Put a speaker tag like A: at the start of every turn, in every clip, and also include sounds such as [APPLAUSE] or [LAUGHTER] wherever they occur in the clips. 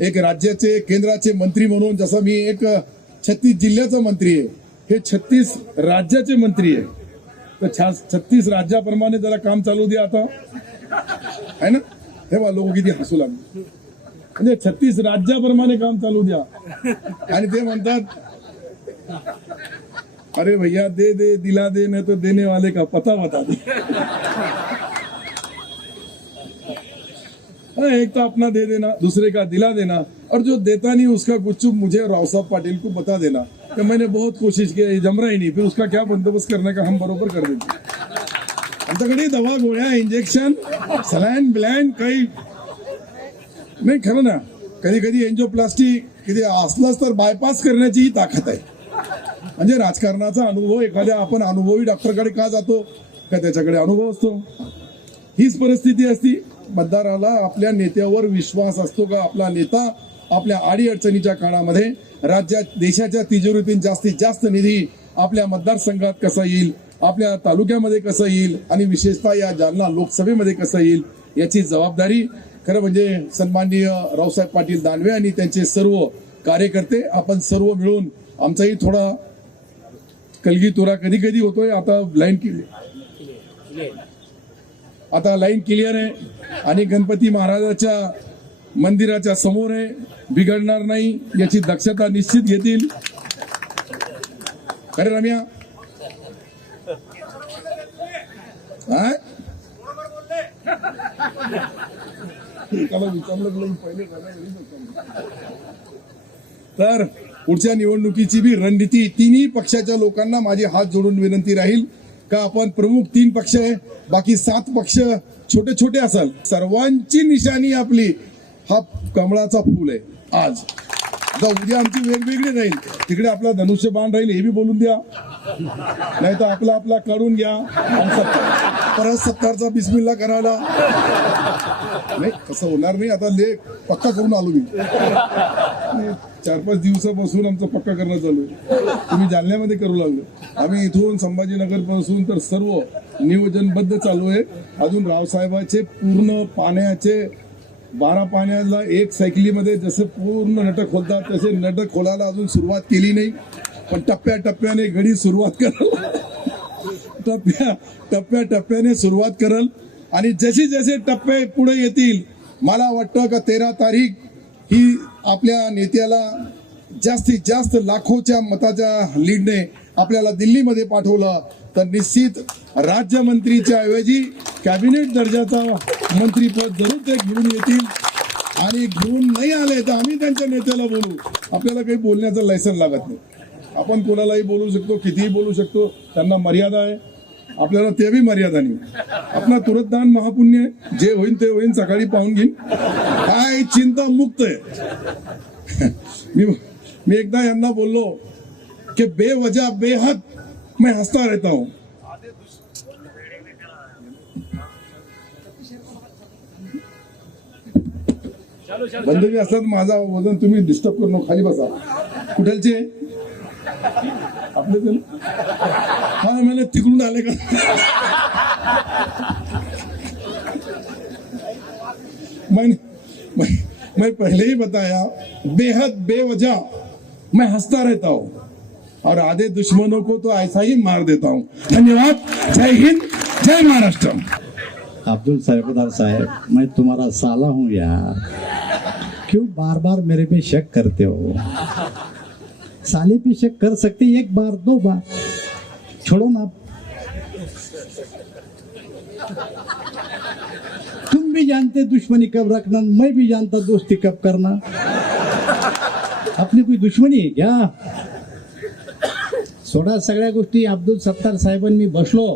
A: एक राज्याचे केंद्राचे मंत्री म्हणून जसं मी एक छत्तीस जिल्ह्याचा मंत्री आहे हे छत्तीस राज्याचे मंत्री आहे. तर छा- छत्तीस राज्याप्रमाणे जरा काम चालू द्या आता. आहे ना? हे बा लोक किती हसू लागले. म्हणजे छत्तीस राज्याप्रमाणे काम चालू द्या. आणि ते म्हणतात अरे भैया दे दे दिला दे नाही तो देने वाले का? पता बता दे हाँ, एक तो अपना दे देना दूसरे का दिला देना और जो देता नहीं उसका कुछ मुझे राव साहब पाटिल को बता देना कि मैंने बहुत कोशिश की जम रहा ही नहीं फिर उसका क्या बंदोबस्त करने का हम बरोबर कर देते आमच्याकडे दवा गोळ्या इंजेक्शन सलाइन ब्लॅन काही नाही खरं ना कधी कधी एन्जिओप्लास्टी किती असलाच तर बायपास करण्याची ताकद आहे. म्हणजे राजकारणाचा अनुभव एखाद्या आपण अनुभवी डॉक्टरकडे का जातो का त्याच्याकडे अनुभव असतो? हीच परिस्थिती असती. मतदाराला आपल्या नेत्यावर विश्वास असतो का आपला नेता आपल्या अडीअडचणीच्या काळामध्ये राज्यात देशाच्या तिजोरीतून जास्तीत जास्त निधी आपल्या मतदारसंघात कसा येईल आपल्या तालुक्यामध्ये कसं येईल आणि विशेषतः या जालना लोकसभेमध्ये कसं येईल याची जबाबदारी खरं म्हणजे सन्माननीय रावसाहेब पाटील दानवे आणि त्यांचे सर्व कार्यकर्ते आपण सर्व मिळून आमचाही थोडा कलगी तुरा कधी कधी होतोय. आता ब्लाइंड केली आता लाईन क्लिअर आहे. आणि गणपती महाराजाच्या मंदिराच्या समोर आहे. बिघडणार नाही याची दक्षता निश्चित घेतील. अरे रम्या? तर पुढच्या निवडणुकीची बी रणनीती तिन्ही पक्षाच्या लोकांना माझी हात जोडून विनंती राहील. का आपण प्रमुख तीन पक्ष आहे बाकी सात पक्ष छोटे छोटे असाल. सर्वांची निशाणी आपली हा कमळाचा फूल आहे आज. उद्या आमची वेगवेगळी राहील. तिकडे आपला धनुष्यबाण राहील हे बी बोलून द्या. नाही तर आपला आपला काढून घ्या. सत्ता- परत सत्तारचा बिस्मिल्ला करायला. नाही कसं होणार नाही. आता लेख पक्का करून आलो मी. चार पाच दिवसापासून आमचं पक्का करणं चालू तुम्ही जालन्यामध्ये करू लागलो. आम्ही इथून संभाजीनगरपासून तर सर्व नियोजनबद्ध चालू आहे. अजून रावसाहेबाचे पूर्ण पाण्याचे बारा पाण्याला एक सायकलीमध्ये जसं पूर्ण नट खोलतात तसे नट खोलायला अजून सुरुवात केली नाही. पण टप्प्या टप्प्याने घडी सुरुवात करल. टप्प्या टप्प्या टप्प्याने सुरुवात करल. आणि जसे जसे टप्पे पुढे येतील मला वाटतं का तेरा तारीख ही आपल्या नेत्याला जास्तीत जास्त लाखोच्या मताच्या लीडने आपल्याला दिल्लीमध्ये पाठवलं तर निश्चित राज्यमंत्रीच्या ऐवजी कॅबिनेट दर्जाचा मंत्रीपद जरूर ते घेऊन येतील. आणि घेऊन नाही आले तर आम्ही त्यांच्या नेत्याला बोलू. आपल्याला काही बोलण्याचं लायसन लागत नाही. आपण कोणालाही बोलू शकतो कितीही बोलू शकतो त्यांना मर्यादा आहे. आपल्याला ते बी मर्यादा नाही. आपला तुरतदान महापुण्य आहे. जे होईल ते होईल सकाळी पाहून घेईन. काय चिंता मुक्त आहे. [LAUGHS] मी मी एकदा यांना बोललो की बेवजह बेहद मैं हंसता रहता हूं. बंधुकी असतात माझा वजन तुम्ही डिस्टर्ब करू नका खाली बसा. कुठलचे? आपले हा मला तिकडून आले का? मैं, मैं, मैं पहले ही बताया बेहद बेवजह. मैं हंसता रहता हूँ। और आधे दुश्मनों को तो ऐसा ही मार देता हूँ। धन्यवाद। जय हिंद, जय महाराष्ट्र
B: अब्दुल सरदार साहब, मैं तुम्हारा साला हूँ यार। क्यों बार बार मेरे पे शक करते हो? साले पे शक कर सकते एक बार, दो बार। छोड़ो ना। तुम भी जानते दुश्मनी कब रखना, मैं भी जानता दोस्ती कब करना। आपली कोई दुश्मनी घ्या सोडा सगळ्या गोष्टी. अब्दुल सत्तार साहेबांनी बसलो.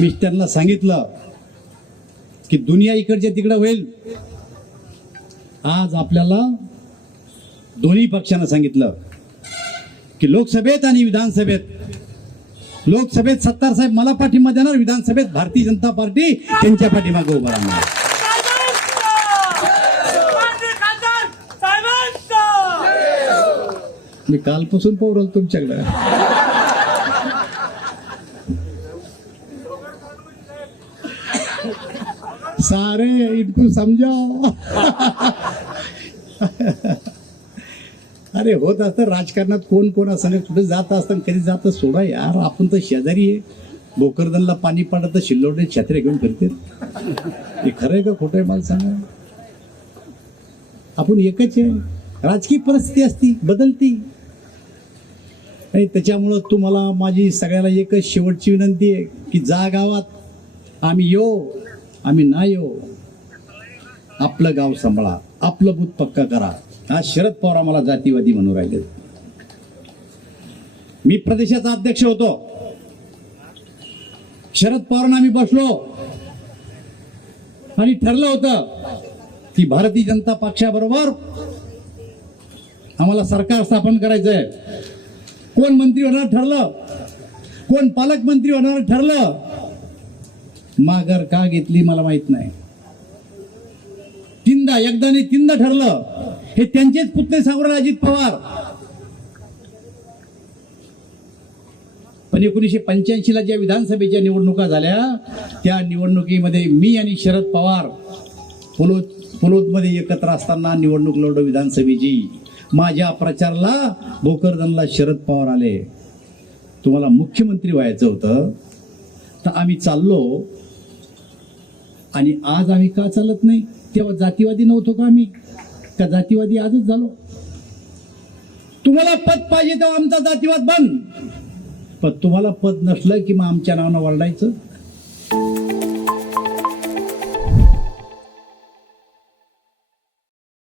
B: मी त्यांना सांगितलं की दुनिया इकडच्या तिकडे होईल. आज आपल्याला दोन्ही पक्षांना सांगितलं की लोकसभेत आणि विधानसभेत. लोकसभेत सत्तार साहेब मला पाठिंबा देणार विधानसभेत भारतीय जनता पार्टी त्यांच्या पाठीमागे उभं राहणार. मी कालपासून पोरल तुमच्याकडं. सारे इनको समजा. अरे होत असतं राजकारणात कोण कोण असं कुठे जात असतं कधी जात सोडा यार आपण तर शेजारी आहे. भोकरदनला पाणी पाडत तर शिल्लोडे छत्रे घेऊन फिरते हे खरं आहे का खोटं आहे मला सांगा. आपण एकच आहे. राजकीय परिस्थिती असती बदलती. आणि त्याच्यामुळं तुम्हाला माझी सगळ्याला एकच शेवटची विनंती आहे की जा गावात. आम्ही येऊ आम्ही ना येऊ. आपलं गाव सांभाळा आपलं भूत पक्का करा. आज शरद पवार आम्हाला जातीवादी म्हणून राहिले मी प्रदेशाचा अध्यक्ष होतो. शरद पवारांना आम्ही बसलो. आणि ठरलं होतं की भारतीय जनता पक्षाबरोबर आम्हाला सरकार स्थापन करायचंय. कोण मंत्री होणार ठरलं? कोण पालकमंत्री होणार ठरलं? माघार का घेतली मला माहीत नाही. तीनदा एकदा नाही तीनदा ठरलं. हे त्यांचेच पुतणे सावरले अजित पवार. पण एकोणीसशे पंच्याऐंशी ला ज्या विधानसभेच्या निवडणुका झाल्या त्या निवडणुकीमध्ये मी आणि शरद पवार पुलोद पुलोदमध्ये एकत्र असताना निवडणूक लढलो विधानसभेची. माझ्या प्रचारला भोकरदनला शरद पवार आले. तुम्हाला मुख्यमंत्री व्हायचं होतं. तर आम्ही चाललो. आणि आज आम्ही का चालत नाही? तेव्हा जातीवादी नव्हतो का आम्ही? का जातीवादी आजच झालो? तुम्हाला पद पाहिजे तेव्हा आमचा जातीवाद बंद. पण तुम्हाला पद नसलं की मग आमच्या नावानं वरडायचं?